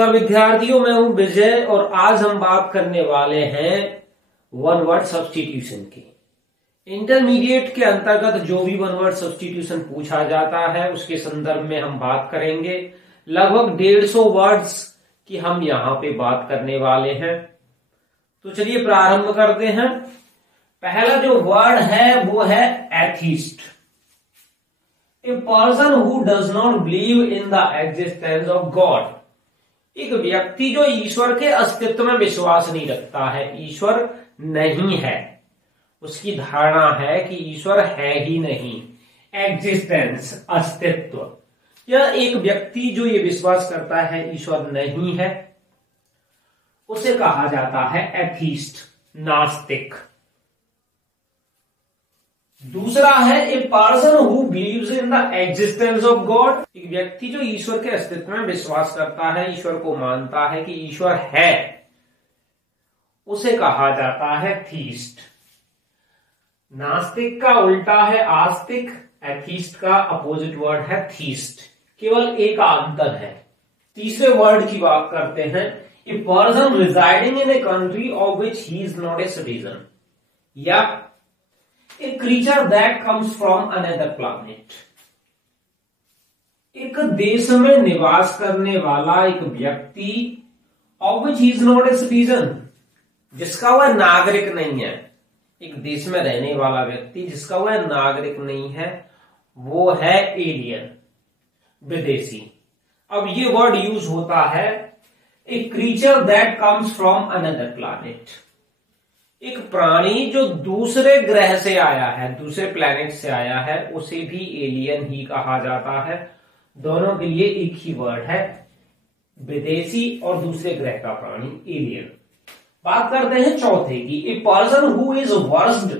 नमस्कार विद्यार्थियों, मैं हूं विजय और आज हम बात करने वाले हैं वन वर्ड सब्स्टिट्यूशन की। इंटरमीडिएट के अंतर्गत जो भी वन वर्ड सब्स्टिट्यूशन पूछा जाता है उसके संदर्भ में हम बात करेंगे। लगभग 150 वर्ड्स की हम यहां पे बात करने वाले हैं। तो चलिए प्रारंभ करते हैं। पहला जो वर्ड है वो है atheist. A person who does not believe in the existence of God. एक व्यक्ति जो ईश्वर के अस्तित्व में विश्वास नहीं रखता है, ईश्वर नहीं है, उसकी धारणा है कि ईश्वर है ही नहीं। एग्जिस्टेंस अस्तित्व। यह एक व्यक्ति जो ये विश्वास करता है ईश्वर नहीं है उसे कहा जाता है एथीस्ट, नास्तिक। दूसरा है a person who believes in the existence of God. एक व्यक्ति जो ईश्वर के अस्तित्व में विश्वास करता है, ईश्वर को मानता है कि ईश्वर है, उसे कहा जाता है थीस्ट। नास्तिक का उल्टा है आस्तिक, एथीस्ट का अपोजिट वर्ड है थीस्ट। केवल एक अंतर है। तीसरे वर्ड की बात करते हैं। A person residing in a country of which he is not a citizen, या A creature that comes from another planet। एक देश में निवास करने वाला एक व्यक्ति of which he is not a citizen, जिसका वह नागरिक नहीं है। एक देश में रहने वाला व्यक्ति जिसका वह नागरिक नहीं है वो है एलियन, विदेशी। अब ये वर्ड यूज होता है ए creature that comes from another planet. एक प्राणी जो दूसरे ग्रह से आया है, दूसरे प्लैनेट से आया है, उसे भी एलियन ही कहा जाता है। दोनों के लिए एक ही वर्ड है, विदेशी और दूसरे ग्रह का प्राणी एलियन। बात करते हैं चौथे की। ए person who is versed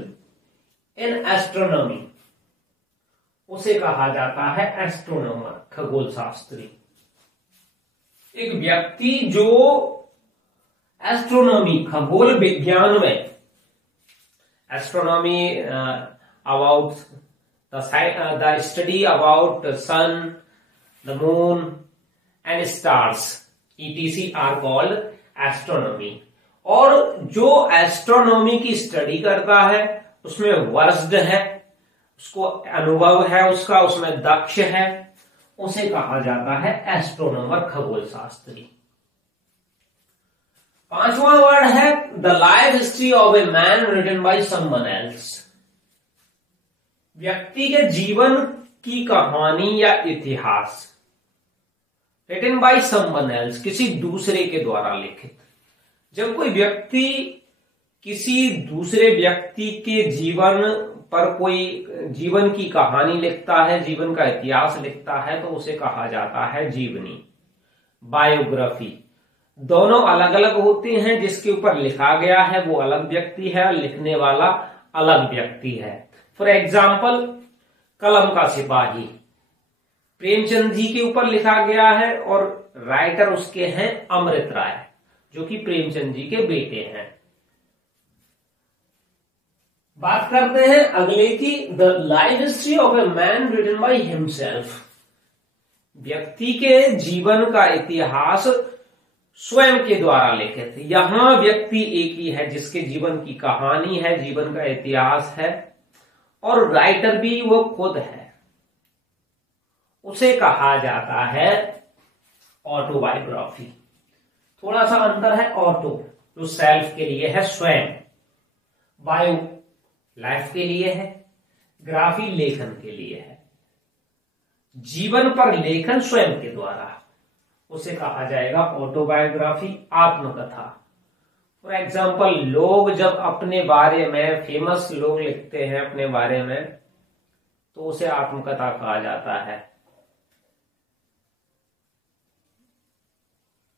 in astronomy, उसे कहा जाता है एस्ट्रोनॉमर, खगोल शास्त्री। एक व्यक्ति जो एस्ट्रोनॉमी, खगोल विज्ञान में, astronomy about the study about sun, the moon and stars, ETC are called astronomy. और जो एस्ट्रोनॉमी की स्टडी करता है उसमें वर्स्ड है, उसको अनुभव है उसका, उसमें दक्ष है, उसे कहा जाता है एस्ट्रोनॉमर, खगोल शास्त्री। पांचवा वर्ड है the life history of a man written by someone else. व्यक्ति के जीवन की कहानी या इतिहास, रिटन बाय समवन एल्स, किसी दूसरे के द्वारा लिखित। जब कोई व्यक्ति किसी दूसरे व्यक्ति के जीवन पर कोई जीवन की कहानी लिखता है, जीवन का इतिहास लिखता है, तो उसे कहा जाता है जीवनी, बायोग्राफी। दोनों अलग अलग होते हैं, जिसके ऊपर लिखा गया है वो अलग व्यक्ति है, लिखने वाला अलग व्यक्ति है। फॉर एग्जाम्पल, कलम का सिपाही प्रेमचंद जी के ऊपर लिखा गया है और राइटर उसके हैं अमृत राय, जो कि प्रेमचंद जी के बेटे हैं। बात करते हैं अगले की, the life history of a man written by himself. व्यक्ति के जीवन का इतिहास स्वयं के द्वारा लिखित। यहां व्यक्ति एक ही है जिसके जीवन की कहानी है, जीवन का इतिहास है, और राइटर भी वो खुद है, उसे कहा जाता है ऑटोबायोग्राफी। थोड़ा सा अंतर है, ऑटो जो सेल्फ के लिए है, स्वयं, बायो लाइफ के लिए है, ग्राफी लेखन के लिए है। जीवन पर लेखन स्वयं के द्वारा, उसे कहा जाएगा ऑटोबायोग्राफी, आत्मकथा। फॉर एग्जाम्पल, लोग जब अपने बारे में, फेमस लोग लिखते हैं अपने बारे में, तो उसे आत्मकथा कहा जाता है।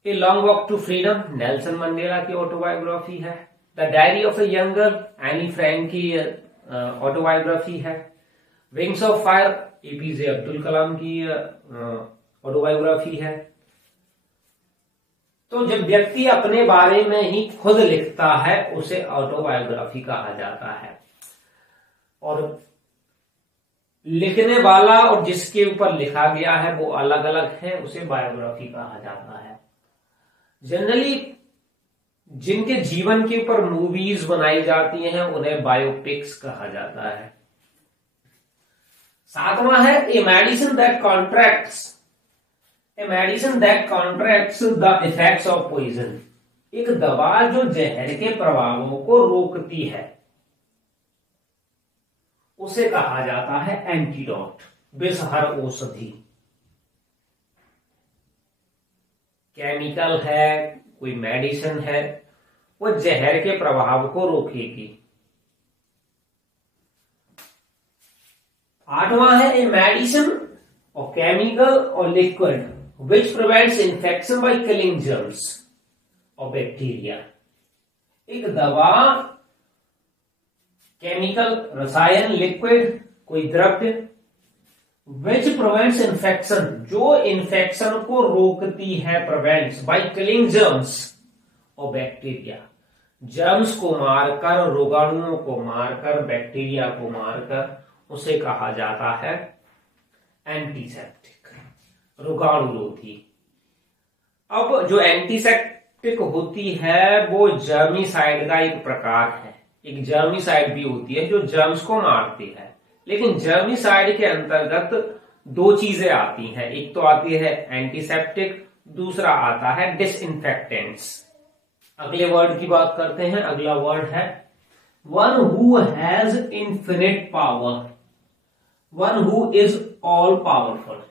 A long walk to freedom, Nelson Mandela की ऑटोबायोग्राफी है। The diary of a young girl, Anne Frank की ऑटोबायोग्राफी है। Wings of fire, APJ Abdul Kalam की ऑटोबायोग्राफी है। तो जब व्यक्ति अपने बारे में ही खुद लिखता है उसे ऑटोबायोग्राफी कहा जाता है। और लिखने वाला और जिसके ऊपर लिखा गया है वो अलग अलग है, उसे बायोग्राफी कहा जाता है। जनरली जिनके जीवन के ऊपर मूवीज बनाई जाती हैं उन्हें बायोपिक्स कहा जाता है। सातवां है a medicine that contracts the effects of poison. एक दवा जो जहर के प्रभावों को रोकती है उसे कहा जाता है एंटीडोट, विषहर औषधि। केमिकल है, कोई मेडिसिन है, वो जहर के प्रभाव को रोकेगी। आठवां है ए मेडिसिन और केमिकल और liquid which prevents infection by killing germs और बैक्टीरिया। एक दवा, केमिकल रसायन, लिक्विड कोई द्रव्य, विच प्रिवेंट्स इन्फेक्शन जो इन्फेक्शन को रोकती है, प्रिवेंट्स बाय किलिंग जर्म्स और बैक्टीरिया। जर्म्स को मारकर, रोगाणुओं को मारकर, बैक्टीरिया को मारकर उसे कहा जाता है एंटीसेप्टिक, रोगाणुरोधी। अब जो एंटीसेप्टिक होती है वो जर्मिसाइड का एक प्रकार है। एक जर्मिसाइड भी होती है जो जर्म्स को मारती है, लेकिन जर्मिसाइड के अंतर्गत दो चीजें आती हैं। एक तो आती है एंटीसेप्टिक, दूसरा आता है डिसइंफेक्टेंट्स। अगले वर्ड की बात करते हैं। अगला वर्ड है one who has infinite power, one who is all powerful.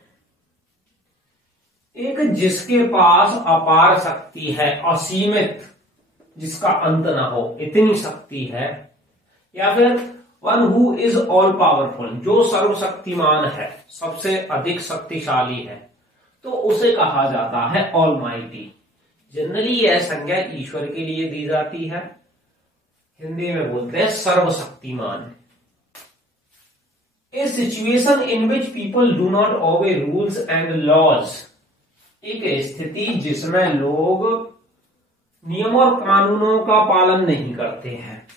एक जिसके पास अपार शक्ति है, असीमित, जिसका अंत ना हो, इतनी शक्ति है। या फिर one who is all powerful, जो सर्वशक्तिमान है, सबसे अधिक शक्तिशाली है, तो उसे कहा जाता है ऑलमाइटी। जनरली यह संज्ञा ईश्वर के लिए दी जाती है, हिंदी में बोलते हैं सर्वशक्तिमान। A situation in which people do not obey rules and laws. एक स्थिति जिसमें लोग नियम और कानूनों का पालन नहीं करते हैं।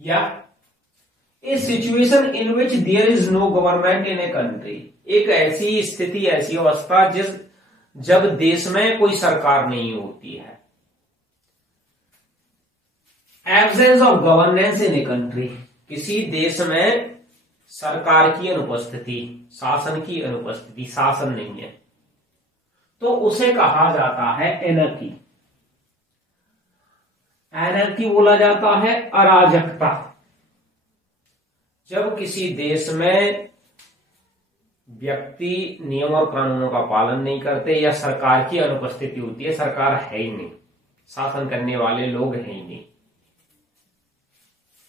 या a situation in which there is no government in a country. एक ऐसी स्थिति, ऐसी अवस्था जब देश में कोई सरकार नहीं होती है। Absence of governance in a country, किसी देश में सरकार की अनुपस्थिति, शासन की अनुपस्थिति, शासन नहीं है, तो उसे कहा जाता है एनर्की। एनर्की बोला जाता है अराजकता। जब किसी देश में व्यक्ति नियम और कानूनों का पालन नहीं करते या सरकार की अनुपस्थिति होती है, सरकार है ही नहीं, शासन करने वाले लोग हैं ही नहीं।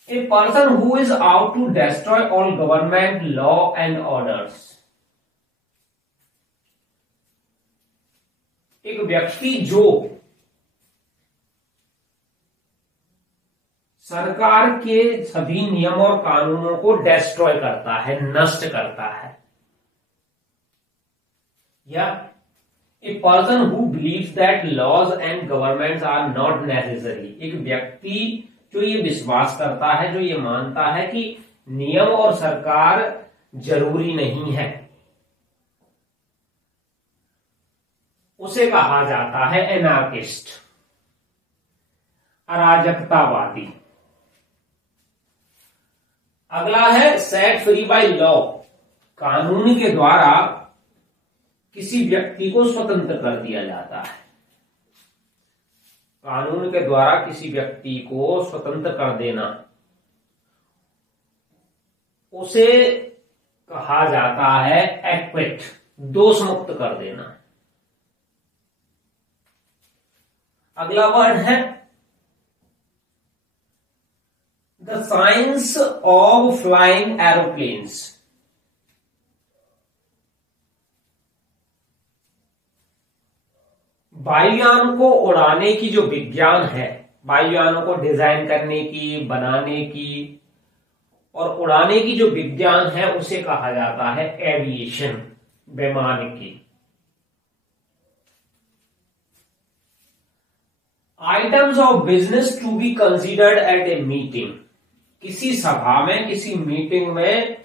A person who is out to destroy all government, law and orders. एक व्यक्ति जो सरकार के सभी नियम और कानूनों को डिस्ट्रॉय करता है, नष्ट करता है। या a person who believes that laws and governments are not necessary. एक व्यक्ति जो ये विश्वास करता है, जो ये मानता है कि नियम और सरकार जरूरी नहीं है, उसे कहा जाता है एनार्किस्ट, अराजकतावादी। अगला है सेट फ्री बाय लॉ। कानून के द्वारा किसी व्यक्ति को स्वतंत्र कर दिया जाता है। कानून के द्वारा किसी व्यक्ति को स्वतंत्र कर देना, उसे कहा जाता है एक्विट, दोष मुक्त कर देना। अगला वर्ड है the science of flying aeroplanes. वायुयान को उड़ाने की जो विज्ञान है, वायुयानों को डिजाइन करने की, बनाने की और उड़ाने की जो विज्ञान है, उसे कहा जाता है एविएशन, वैमानिकी। Items of business to be considered at a meeting. किसी सभा में, किसी मीटिंग में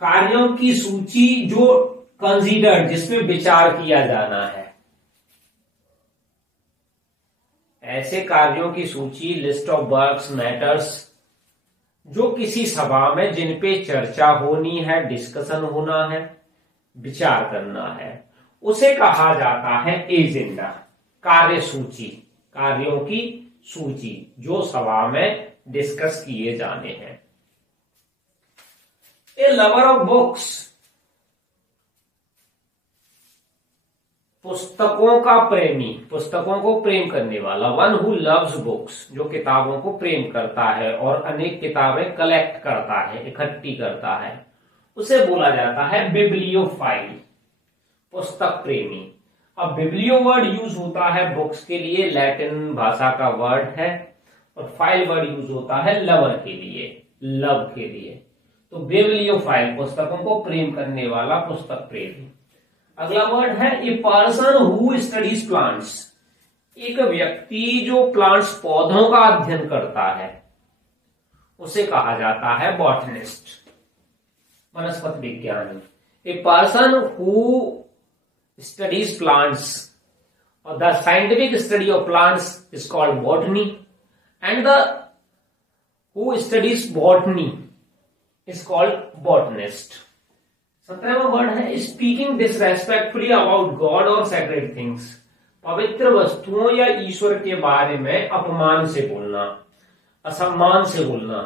कार्यों की सूची जो कंसिडर्ड, जिसमें विचार किया जाना है, ऐसे कार्यों की सूची, लिस्ट ऑफ वर्क्स, मैटर्स, जो किसी सभा में जिन पे चर्चा होनी है, डिस्कशन होना है, विचार करना है, उसे कहा जाता है एजेंडा। कार्य सूची, कार्यों की सूची जो सभा में डिस्कस किए जाने हैं। ए लवर ऑफ बुक्स, पुस्तकों का प्रेमी, पुस्तकों को प्रेम करने वाला। वन हु लव्स बुक्स, जो किताबों को प्रेम करता है और अनेक किताबें कलेक्ट करता है, इकट्ठी करता है, उसे बोला जाता है बिब्लियोफाइल, पुस्तक प्रेमी। अब बिब्लियो वर्ड यूज होता है बुक्स के लिए, लैटिन भाषा का वर्ड है, और फाइल वर्ड यूज होता है लवर के लिए, लव के लिए। तो बिब्लियोफाइल, पुस्तकों को प्रेम करने वाला, पुस्तक प्रेमी। अगला वर्ड है a person who studies plants, एक व्यक्ति जो प्लांट्स, पौधों का अध्ययन करता है, उसे कहा जाता है बॉटनिस्ट, वनस्पति विज्ञानी। ए person who studies plants, or the scientific study of plants is called botany, and the who studies botany is called botanist. 17वां वर्ड है स्पीकिंग डिसरेस्पेक्टफुली अबाउट गॉड और सैक्रेड थिंग्स, पवित्र वस्तुओं या ईश्वर के बारे में अपमान से बोलना, असम्मान से बोलना,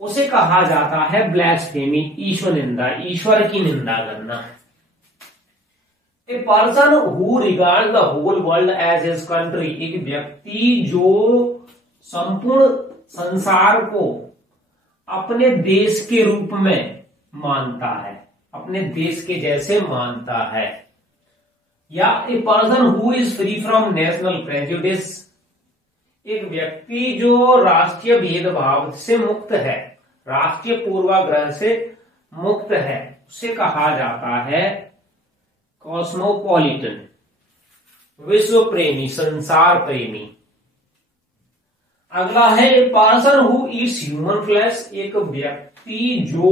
उसे कहा जाता है ब्लैस्फेमी, ईश्वर निंदा, ईश्वर की निंदा करना। A person who regard the whole world as his country, एक व्यक्ति जो संपूर्ण संसार को अपने देश के रूप में मानता है, अपने देश के जैसे मानता है। या a person who is free from national prejudice, एक व्यक्ति जो राष्ट्रीय भेदभाव से मुक्त है, राष्ट्रीय पूर्वाग्रह से मुक्त है, उसे कहा जाता है कॉस्मोपॉलिटन, विश्व प्रेमी, संसार प्रेमी। अगला है a person who Yeats human flesh, एक व्यक्ति जो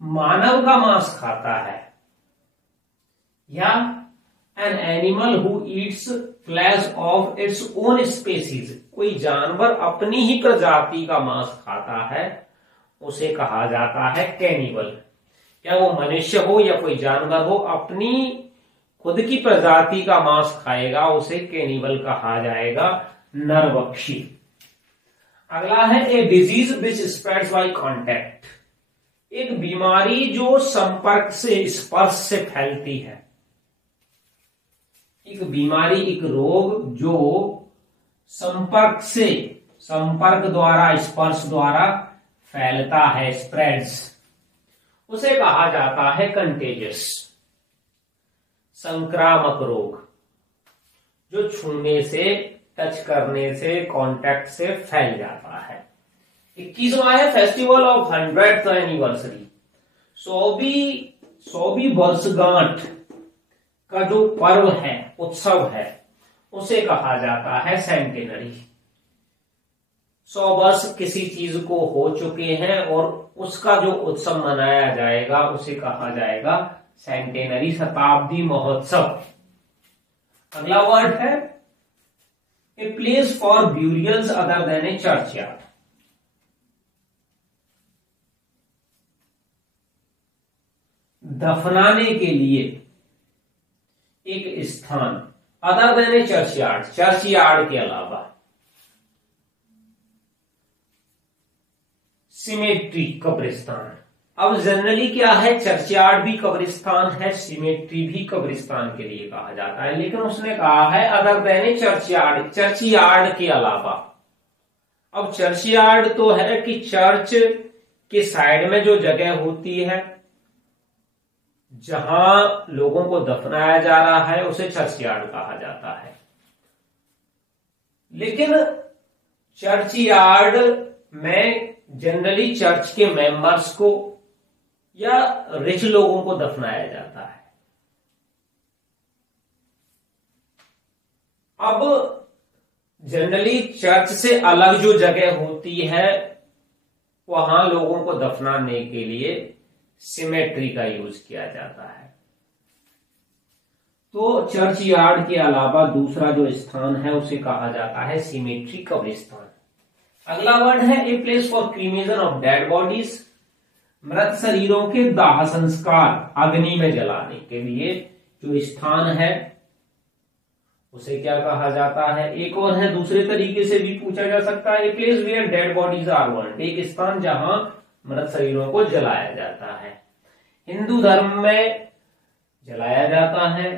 मानव का मांस खाता है। या an animal who Yeats flash of its own species, कोई जानवर अपनी ही प्रजाति का मांस खाता है, उसे कहा जाता है कैनिबल। क्या वो मनुष्य हो या कोई जानवर हो, अपनी खुद की प्रजाति का मांस खाएगा, उसे कैनिबल कहा जाएगा, नरभक्षी। अगला है a disease which spreads by contact, एक बीमारी जो संपर्क से, स्पर्श से फैलती है। एक बीमारी, एक रोग जो संपर्क से, संपर्क द्वारा, स्पर्श द्वारा फैलता है, स्प्रेड्स, उसे कहा जाता है कंटेजियस, संक्रामक रोग, जो छूने से, टच करने से, कांटेक्ट से फैल जाता है। 21वां है फेस्टिवल ऑफ 100th एनिवर्सरी, 100वीं वर्षगांठ का जो पर्व है, उत्सव है, उसे कहा जाता है सेंटेनरी। 100 वर्ष किसी चीज को हो चुके हैं और उसका जो उत्सव मनाया जाएगा उसे कहा जाएगा सेंटेनरी, शताब्दी महोत्सव। अगला वर्ड है a place for burials other than a churchyard, दफनाने के लिए एक स्थान, other than a churchyard, churchyard के अलावा। सिमेट्री, कब्रिस्तान। अब जनरली क्या है, चर्चयार्ड भी कब्रिस्तान है, सिमेट्री भी कब्रिस्तान के लिए कहा जाता है, लेकिन उसने कहा है अदर देन चर्चयार्ड, चर्चयार्ड के अलावा। अब चर्चयार्ड तो है कि चर्च के साइड में जो जगह होती है जहां लोगों को दफनाया जा रहा है, उसे चर्चयार्ड कहा जाता है। लेकिन चर्चयार्ड में जनरली चर्च के मेंबर्स को या रिच लोगों को दफनाया जाता है। अब जनरली चर्च से अलग जो जगह होती है वहां लोगों को दफनाने के लिए सिमेट्री का यूज किया जाता है। तो चर्च यार्ड के अलावा दूसरा जो स्थान है उसे कहा जाता है सीमेट्री, कब्रिस्तान। अगला वर्ड है a place for cremation of dead bodies, मृत शरीरों के दाह संस्कार, अग्नि में जलाने के लिए जो स्थान है उसे क्या कहा जाता है। एक और है, दूसरे तरीके से भी पूछा जा सकता है, a place where dead bodies are burned, एक स्थान जहां मृत शरीरों को जलाया जाता है। हिंदू धर्म में जलाया जाता है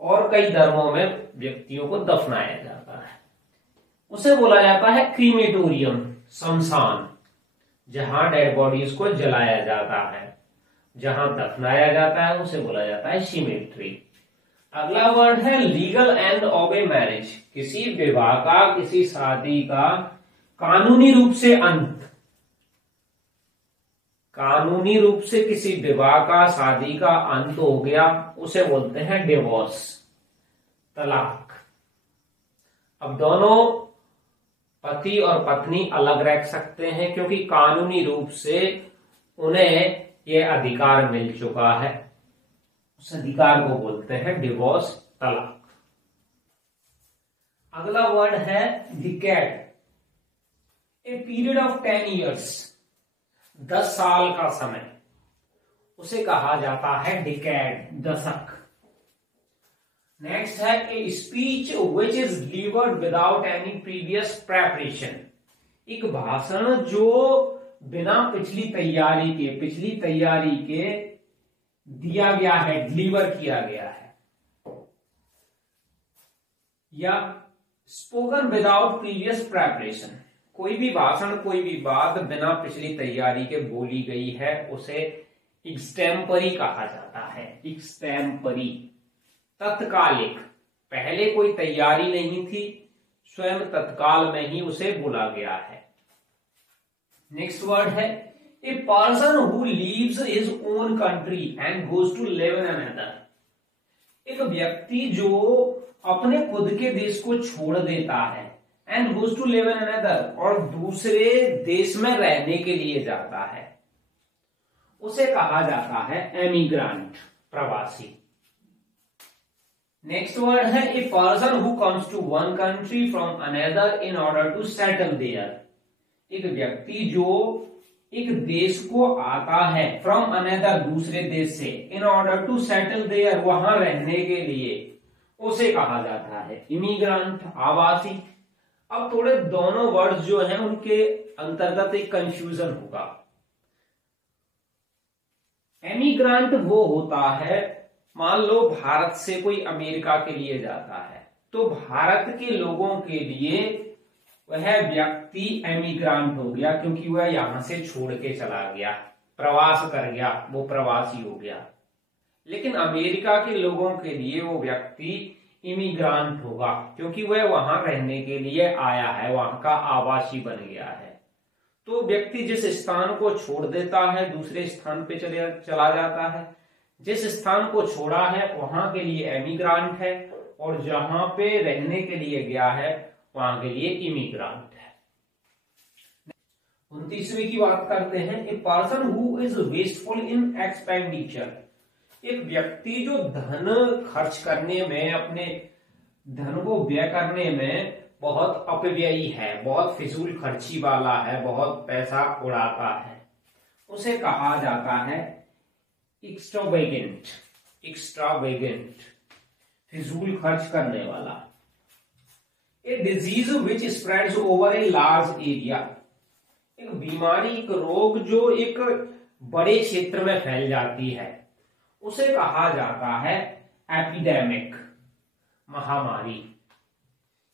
और कई धर्मों में व्यक्तियों को दफनाया जाता है, उसे बोला जाता है क्रीमेटोरियम, शमशान, जहां डेड बॉडीज को जलाया जाता है। जहां दफनाया जाता है उसे बोला जाता है सीमेट्री। अगला वर्ड है legal end of a marriage, किसी विवाह का, किसी शादी का कानूनी रूप से अंत, कानूनी रूप से किसी विवाह का, शादी का अंत हो गया उसे बोलते हैं डिवोर्स, तलाक। अब दोनों पति और पत्नी अलग रह सकते हैं क्योंकि कानूनी रूप से उन्हें यह अधिकार मिल चुका है, उस अधिकार को बोलते हैं डिवोर्स, तलाक। अगला वर्ड है decade, a period of 10 years, 10 साल का समय, उसे कहा जाता है डिकेड, दशक। नेक्स्ट है a speech which is delivered without any previous preparation, एक भाषण जो बिना पिछली तैयारी के दिया गया है, डिलीवर किया गया है। या स्पोकन विदाउट प्रीवियस प्रेपरेशन, कोई भी भाषण, कोई भी बात बिना पिछली तैयारी के बोली गई है उसे एक्सटेम्परी कहा जाता है। एक्सटेम्परी, तत्कालिक, पहले कोई तैयारी नहीं थी, स्वयं तत्काल में ही उसे बोला गया है। नेक्स्ट वर्ड है a person who leaves his own country and goes to live in another, एक व्यक्ति जो अपने खुद के देश को छोड़ देता है, and goes to live in another, और दूसरे देश में रहने के लिए जाता है, उसे कहा जाता है एमिग्रेंट, प्रवासी। नेक्स्ट वर्ड है a person who comes to one country from another in order to settle there, एक व्यक्ति जो एक देश को आता है, फ्रॉम अनदर, दूसरे देश से, in order to settle there, वहां रहने के लिए, उसे कहा जाता है इमिग्रेंट, आवासी। अब थोड़े दोनों वर्ड्स जो हैं उनके अंतर्गत एक कंफ्यूजन होगा। एमिग्रेंट वो होता है, मान लो भारत से कोई अमेरिका के लिए जाता है, तो भारत के लोगों के लिए वह व्यक्ति एमिग्रेंट हो गया क्योंकि वह यहां से छोड़ के चला गया, प्रवास कर गया, वो प्रवासी हो गया। लेकिन अमेरिका के लोगों के लिए वो व्यक्ति इमिग्रेंट होगा क्योंकि वह वहां रहने के लिए आया है, वहां का आवासी बन गया है। तो व्यक्ति जिस स्थान को छोड़ देता है दूसरे स्थान पे चला जाता है, जिस स्थान को छोड़ा है वहां के लिए एमिग्रेंट है, और जहां पे रहने के लिए गया है वहां के लिए इमिग्रेंट है। 29वीं की बात करते हैं, ए person who is wasteful in expenditure, एक व्यक्ति जो धन खर्च करने में, अपने धन को व्यय करने में बहुत अपव्ययी है, बहुत फिजूल खर्ची वाला है, बहुत पैसा उड़ाता है, उसे कहा जाता है एक्स्ट्रावेगेंट, एक्स्ट्रावेगेंट, फिजूल खर्च करने वाला। ए disease which spreads over a large area, एक बीमारी, एक रोग जो एक बड़े क्षेत्र में फैल जाती है, उसे कहा जाता है एपिडेमिक, महामारी।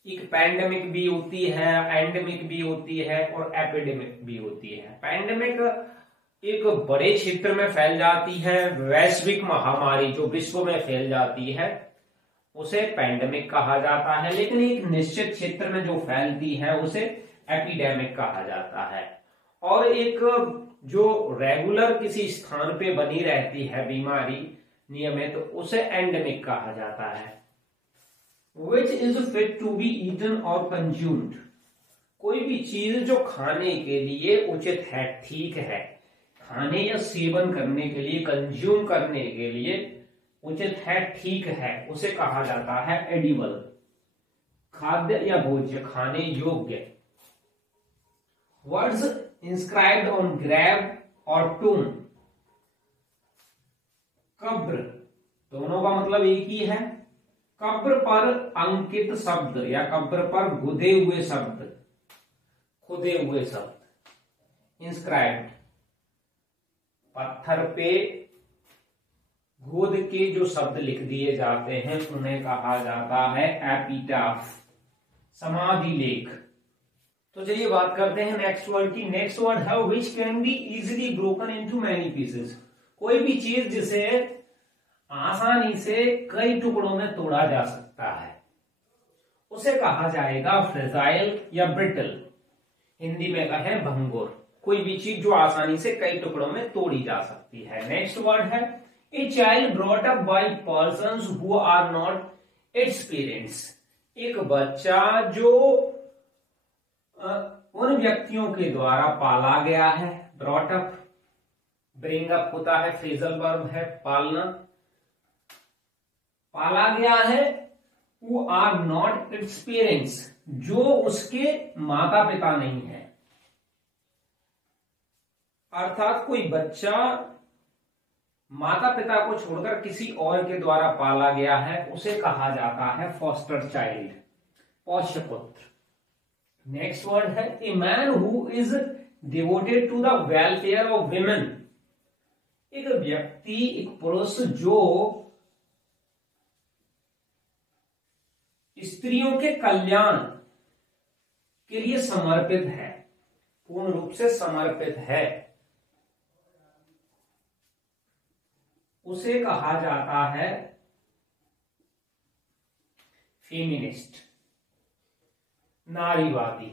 एक पैंडेमिक भी होती है, एंडेमिक भी होती है और एपिडेमिक भी होती है। पैंडेमिक एक बड़े क्षेत्र में फैल जाती है, वैश्विक महामारी जो विश्व में फैल जाती है उसे पैंडेमिक कहा जाता है, लेकिन एक निश्चित क्षेत्र में जो फैलती है उसे एपिडेमिक कहा जाता है। और एक जो रेगुलर किसी स्थान पे बनी रहती है बीमारी नियमित, तो उसे एंडेमिक कहा जाता है। Which is fit to be eaten or consumed, कोई भी चीज जो खाने के लिए उचित है, ठीक है, खाने या सेवन करने के लिए, कंज्यूम करने के लिए उचित है, ठीक है, उसे कहा जाता है एडिबल, खाद्य या भोज्य, खाने योग्य। वर्ड्स इंस्क्राइब्ड ऑन ग्रैब और टूम, कब्र, दोनों का मतलब एक ही है। कब्र पर अंकित शब्द या कब्र पर खुदे हुए शब्द, खुदे हुए शब्द। इंस्क्राइब्ड, पत्थर पे गोद के जो शब्द लिख दिए जाते हैं उन्हें कहा जाता है एपिटाफ, समाधि लेख। तो चलिए बात करते हैं नेक्स्ट वर्ड की। नेक्स्ट वर्ड है which can be easily broken into many pieces, कोई भी चीज जिसे आसानी से कई टुकड़ों में तोड़ा जा सकता है उसे कहा जाएगा फ्रेजाइल या ब्रिटल, हिंदी में कहें भंगुर। कोई भी चीज जो आसानी से कई टुकड़ों में तोड़ी जा सकती है। नेक्स्ट वर्ड है a child brought up by persons who are not its parents, एक बच्चा जो उन व्यक्तियों के द्वारा पाला गया है। ब्रॉट अप, ब्रिंग अप होता है, फ्रेजल वर्ब है, पालना, पाला गया है। Who are not its parents, जो उसके माता पिता नहीं है। अर्थात कोई बच्चा माता पिता को छोड़कर किसी और के द्वारा पाला गया है उसे कहा जाता है फॉस्टर चाइल्ड, पोष्य पुत्र। नेक्स्ट वर्ड है a man who is devoted to the welfare of women, एक व्यक्ति, एक पुरुष जो स्त्रियों के कल्याण के लिए समर्पित है, पूर्ण रूप से समर्पित है, उसे कहा जाता है फेमिनिस्ट, नारीवादी।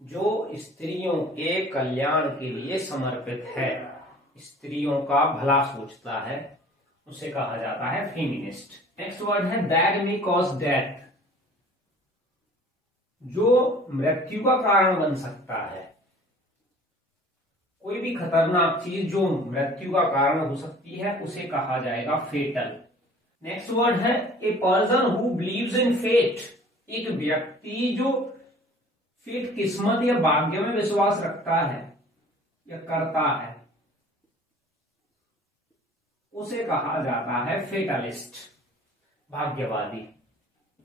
जो स्त्रियों के कल्याण के लिए समर्पित है, स्त्रियों का भला सोचता है, उसे कहा जाता है फेमिनिस्ट। नेक्स्ट वर्ड है दैट मे कॉज डेथ, जो मृत्यु का कारण बन सकता है। कोई भी खतरनाक चीज जो मृत्यु का कारण हो सकती है उसे कहा जाएगा फेटल। नेक्स्ट वर्ड है a person who believes in fate, एक व्यक्ति जो फेट, किस्मत या भाग्य में विश्वास रखता है या करता है उसे कहा जाता है फेटलिस्ट, भाग्यवादी।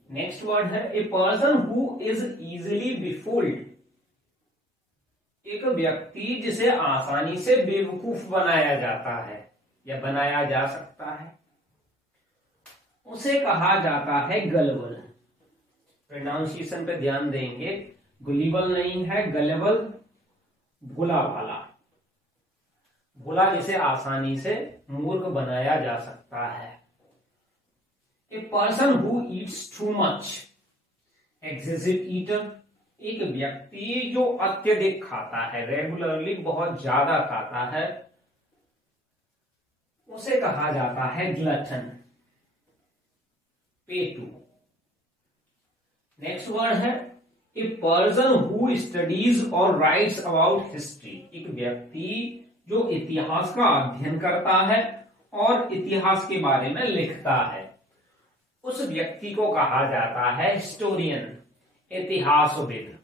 नेक्स्ट वर्ड है a person who is easily befooled, एक व्यक्ति जिसे आसानी से बेवकूफ बनाया जाता है या बनाया जा सकता है उसे कहा जाता है गलबल। प्रोनाउंसिएशन पे ध्यान देंगे, गुलीबल नहीं है, गलबल, भोला भाला, भोला जिसे आसानी से मूर्ख बनाया जा सकता है। A person who Yeats too much, excessive eater, एक व्यक्ति जो अत्यधिक खाता है, रेगुलरली बहुत ज्यादा खाता है, उसे कहा जाता है ग्लटन, पेटू। नेक्स्ट वर्ड है ए पर्सन हु स्टडीज और राइट्स अबाउट हिस्ट्री, एक व्यक्ति जो इतिहास का अध्ययन करता है और इतिहास के बारे में लिखता है, उस व्यक्ति को कहा जाता है हिस्टोरियन, इतिहासविद।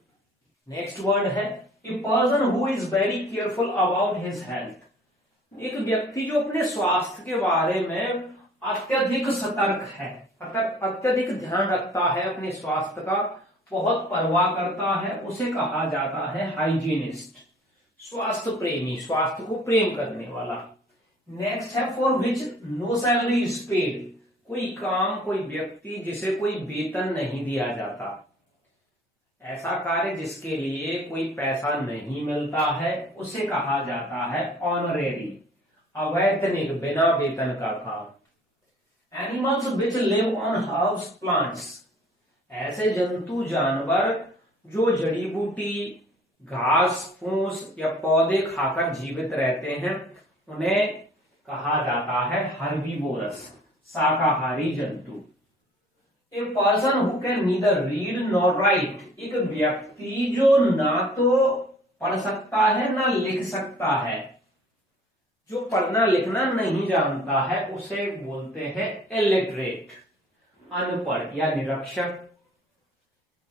नेक्स्ट वर्ड है a person who is very careful about his health, एक व्यक्ति जो अपने स्वास्थ्य के बारे में अत्यधिक सतर्क है, अत्यधिक ध्यान रखता है, अपने स्वास्थ्य का बहुत परवाह करता है, उसे कहा जाता है हाइजीनिस्ट, स्वास्थ्य प्रेमी, स्वास्थ्य को प्रेम करने वाला। नेक्स्ट है for which no salary is paid, कोई काम, कोई व्यक्ति जिसे कोई वेतन नहीं दिया जाता, ऐसा कार्य जिसके लिए कोई पैसा नहीं मिलता है उसे कहा जाता है ऑनरेरी, अवैतनिक, बिना वेतन का काम। Animals which live on herbs plants, ऐसे जंतु जानवर जो जड़ी बूटी, घास फूस या पौधे खाकर जीवित रहते हैं उन्हें कहा जाता है हर्बीवोरस, शाकाहारी जंतु। ए person who can neither read nor right, एक व्यक्ति जो ना तो पढ़ सकता है ना लिख सकता है, जो पढ़ना लिखना नहीं जानता है उसे बोलते हैं इलिटरेट, अनपढ़ या निरक्षर।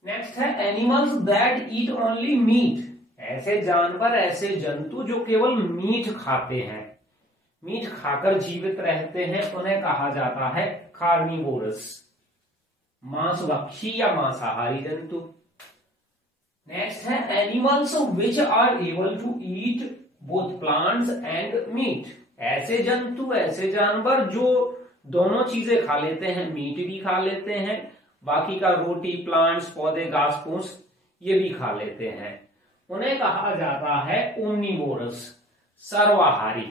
नेक्स्ट है animals that eat only meat, ऐसे जानवर, ऐसे जंतु जो केवल मीट खाते हैं, मीट खाकर जीवित रहते हैं, उन्हें कहा जाता है कार्निवोरस, मांसभक्षी या मांसाहारी जंतु। नेक्स्ट है animals which are able to eat both plants and meat, ऐसे जंतु, ऐसे जानवर जो दोनों चीजें खा लेते हैं, मीट भी खा लेते हैं, बाकी का रोटी, प्लांट्स, पौधे, घास फूस ये भी खा लेते हैं, उन्हें कहा जाता है ओमनिवोरस, सर्वाहारी,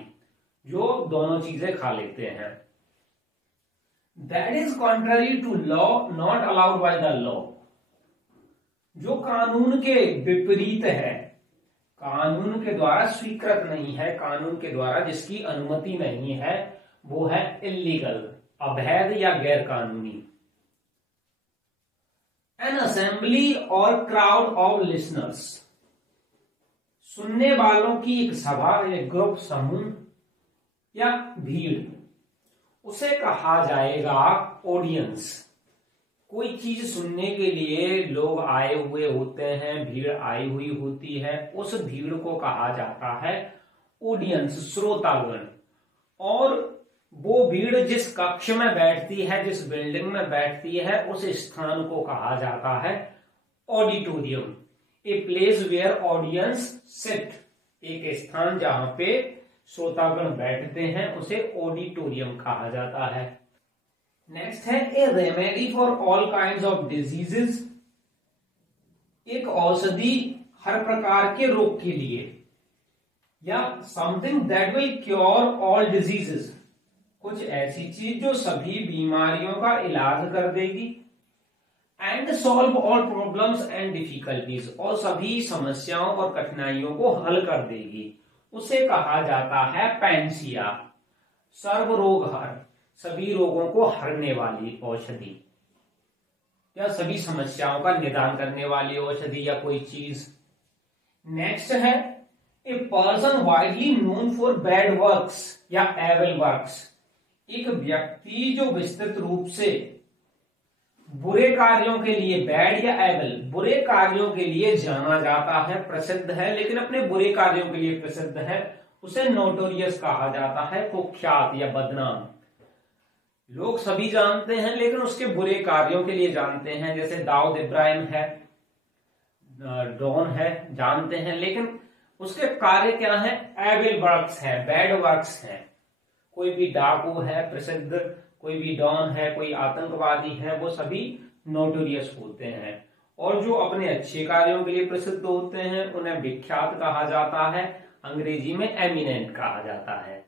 जो दोनों चीजें खा लेते हैं। That is contrary to law not allowed by the law, जो कानून के विपरीत है, कानून के द्वारा स्वीकृत नहीं है, कानून के द्वारा जिसकी अनुमति नहीं है, वो है इलीगल, अवैध या गैर कानूनी। एन असेंबली और क्राउड ऑफ लिसनर्स, सुनने वालों की एक सभा, एक ग्रुप, समूह या भीड़, उसे कहा जाएगा ऑडियंस। कोई चीज सुनने के लिए लोग आए हुए होते हैं, भीड़ आई हुई होती है, उस भीड़ को कहा जाता है ऑडियंस, श्रोतागण। और वो भीड़ जिस कक्ष में बैठती है, जिस बिल्डिंग में बैठती है, उस स्थान को कहा जाता है auditorium, a place where audience sit, एक स्थान जहां पे श्रोतागण बैठते हैं उसे ऑडिटोरियम कहा जाता है। नेक्स्ट है ए remedy for all kind of diseases, एक औषधि हर प्रकार के रोग के लिए, या something that will cure all diseases, कुछ ऐसी चीज जो सभी बीमारियों का इलाज कर देगी। And solve all problems and difficulties, और सभी समस्याओं और कठिनाइयों को हल कर देगी, उसे कहा जाता है पैंसिया, सर्व रोग हर, सभी रोगों को हरने वाली औषधि या सभी समस्याओं का निदान करने वाली औषधि या कोई चीज। नेक्स्ट है a person widely known for bad works या एविल वर्क्स, एक व्यक्ति जो विस्तृत रूप से बुरे कार्यों के लिए, बैड या एविल, बुरे कार्यों के लिए जाना जाता है, प्रसिद्ध है, लेकिन अपने बुरे कार्यों के लिए प्रसिद्ध है, उसे नोटोरियस कहा जाता है, कुख्यात या बदनाम। लोग सभी जानते हैं लेकिन उसके बुरे कार्यों के लिए जानते हैं, जैसे दाऊद इब्राहिम है, डॉन है, जानते हैं, लेकिन उसके कार्य क्या है, एविल वर्क्स है, बैड वर्क्स है। कोई भी डाकू है प्रसिद्ध, कोई भी डॉन है, कोई आतंकवादी है, वो सभी नोटोरियस होते हैं। और जो अपने अच्छे कार्यों के लिए प्रसिद्ध होते हैं उन्हें विख्यात कहा जाता है, अंग्रेजी में एमिनेंट कहा जाता है।